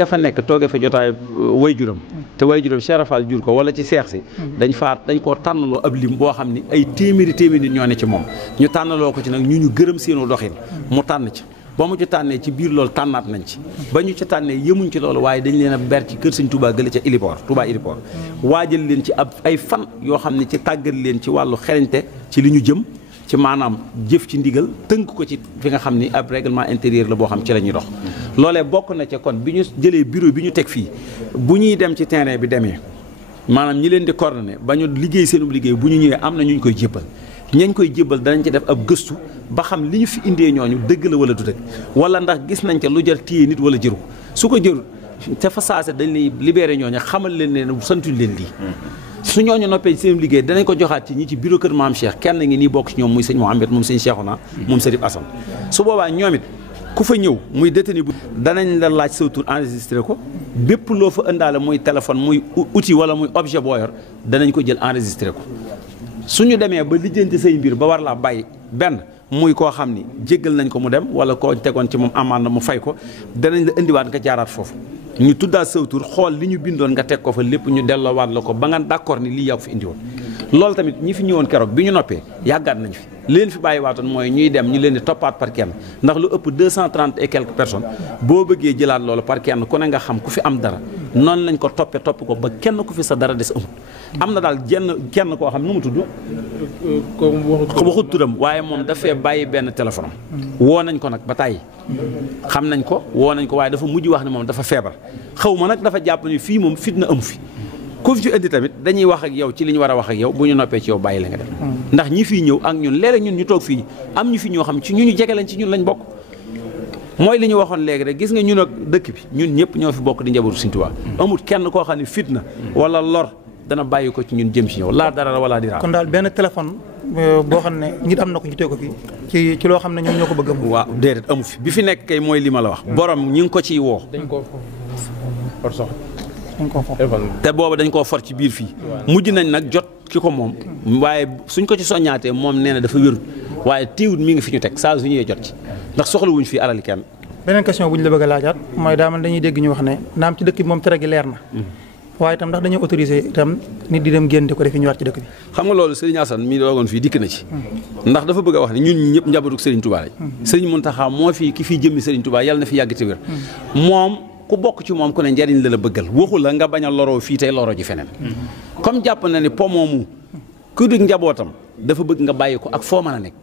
ka fa nekk toogee fa jotaay way juram te way juram Cheikh Rafal jur ko wala ci seex si dañ koo tànnaloo ab lim boo xam ni ay téeméeri nit ñoo ne ci moom ñu tànnaloo ko ci nag ñu gërëm seenu doxin mu tànn ci ba mu ci tànnee ci biir loolu tànnaat nañ ci ba ñu ci tànnee yemuñ ci loolu waaye dañ leen a ber ci kër Sëñ Touba gële ca Touba Ilipor waajal leen ci ay fan yoo xam ne ci tàggat leen ci wàllu xereñte ci li ñu jëm ci maanaam jëf ci ndigal tënk ko ci fi nga xam ni ab règlement intérieur la boo xam ci la ñuy dox loolee bokk na ca kon bi ñu jëlee bureau bi ñu teg fii bu ñuy dem ci terrain bi demee maanaam ñi leen di coordonné ba ñu liggéey seenub liggéey bu ñu ñëwee am na ñu koy jébbal ñañ koy jébbal danañ ci def ab gëstu ba xam li ñu fi indee ñooñu dëgg la wala du dëgg wala ndax gis nañ ca lu jar téye nit wala jëru su ko jëru te fa saase dañ lay libéré ñooñu xamal leen ne santuñ leen lii su ñooñu noppee seen liggéey danañ ko joxaat ci ñi ci bureau kër maam Cheikh kenn ngi nii bokk ci ñoom muy sëñ Mouhamed moom sëñ Cheikhouna moom Sërif Assane su boobaa ñoom it ku fa ñëw muy détenu bu danañ la laaj sa tur enregistré ko bépp loo fa ëndaale muy téléphone muy outil wala muy objet boo yor danañ ko jël enregistré ko suñu demee ba lijjanti say mbir ba war laa bàyyi benn muy koo xam ni jéggal nañ ko mu dem wala koo tegoon ci moom amande mu fay ko danañ la indiwaat nga jaaraat foofu ñu tuddaat saw tur xool li ñu bindoon nga teg ko fa lépp ñu delloowaat la ko ba nga d'accord ni lii yaa ko fi indiwoon loolu tamit ñi fi ñëwoon keroog bi ñu noppee yàggaat nañ fi leen fi bàyyiwaatoon mooy ñuy dem ñu leen di toppaat par kenn ndax lu ëpp 230 et quelques personnes boo bëggee jëlaat loolu par kenn ku ne nga xam ku fi am dara noonu lañ ko topp ko ba kenn ku fi sa dara des amul am na daal kenn koo xam nu mu tudd waxut turam waaye moom dafee bàyyi benn téléphone am woo nañ ko nag ba tàyyi xam nañ ko woo nañ ko waaye dafa mujj wax ne moom dafa feebar xaw ma nag dafa jàpp ni fii moom fitna amu fi ku fi indi tamit dañuy wax ak yow ci li ñu war a wax ak yow bu ñu noppee ci yow bàyyi la nga def ndax ñi fii ñëw ak ñun léeg-léeg ñun ñu toog fii am ñu fi ñoo xam ci ñu jege lañ ci ñun lañ bokk mooy li ñu waxoon léegi rek gis nga ñun ak dëkk bi ñun ñëpp ñoo fi bokk di njabootu Sëñ Tuubaa amul kenn koo xam ne fitna wala lor dana bàyyi ko ci ñun jëm ci ñëw laa dara wala dira kon daal benn téléphone boo xam ne nit am na ko ñu teg ko fii ci loo xam ne ñoom ñoo ko bëgg am waaw déedéet amu fi bi fi nekk kay mooy li ma la wax borom ñi ngi ko ciy woo te booba dañ koo for ci biir fii mujj nañ nag jot ki ko moom waaye suñ ko ci soññaatee moom nee na dafa wérut waaye téewut mi ngi fi ñu teg saa su ñëwee jot ci ndax soxla wuñ fii alali kenn beneen question bu ñu la bëgg a laajaat mooy daa man dañuy dégg ñu wax ne naam ci dëkk bi moom tere gi leer na waaye itam ndax dañoo autorisé itam nit di dem génn di ko def ñu war ci dëkk bi xam nga loolu Serigne Assane mi doogoon fii dikk na ci ndax dafa bëgg a wax ne ñun ñi ñëpp njabootu Serigne Touba lañ Serigne Mountakha moo fi ki fii jëmmi Serigne Touba yàlla na fi yàgg te wér moom ku bokk ci moom ku ne njariñ la bëggal waxu la nga bañ a loroo fii tey loroo ji feneen comme jàpp na ni po moomu ku dig njabootam dafa bëgg nga bàyyi ko ak foo mën a nekk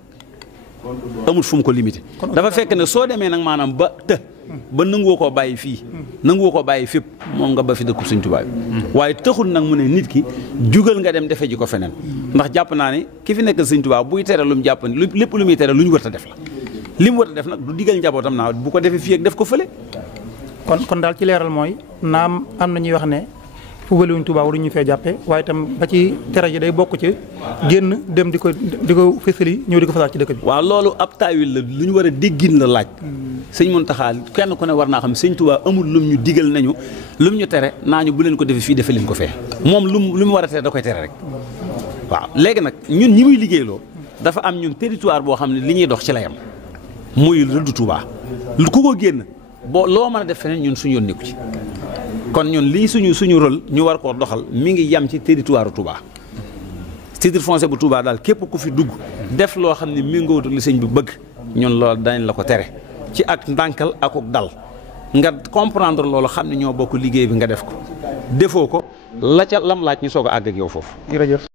amul fu mu ko limité dafa fekk ne soo demee nag maanaam ba nanguwoo koo bàyyi fii nanguwoo koo bàyyi fépp moom nga ba fi dëkku Sëñ Tuubaa bi waaye taxul nag mu ne nit ki jugal nga dem defe ji ko feneen ndax jàpp naa ne ki fi nekk Sëñ Tuubaa buy tere lu mu jàpp ni lépp lu muy tere lu ñu war a def la li mu war a def nag du digal njabootam naa bu ko defee fii ak def ko fële kon daal ci leeral mooy naam am na ñuy wax ne fubali wuñ Tuubaa waruñu fee jàppe waaye itam ba ci tere ji day bokk ci génn dem di ko fësali ñëw di ko fasaat ci dëkk bi waaw loolu ab taawil la lu ñu war a déggin la laaj sëñ Muntaxa kenn ku ne war naa xam Sëñ Tuubaa amul lum ñu digal nañu lum ñu tere naa ñu bu leen ko defee fii defe leen ko fee moom lu mu war a tere da koy tere rek waaw léegi nag ñun ñi muy liggéeyloo dafa am ñun territoire boo xam ne li ñuy dox ci la yam muy rëdd Tuubaa ku ko génn boo loo mën a def feneen ñun suñu yoon nekku ci kon ñun lii suñu rôle ñu war koo doxal mi ngi yam ci territoire Touba titre foncier bu Touba daal képp ku fi dugg def loo xam ne méngoowutul li sëñ bi bëgg ñun loolu danañ la ko tere ci ak ndànkal akuk dal nga comprendre loolu xam ne ñoo bokk liggéey bi nga def ko defoo ko la ca lam laaj ñu soog a àgg ak yow foofu. jërëjëf.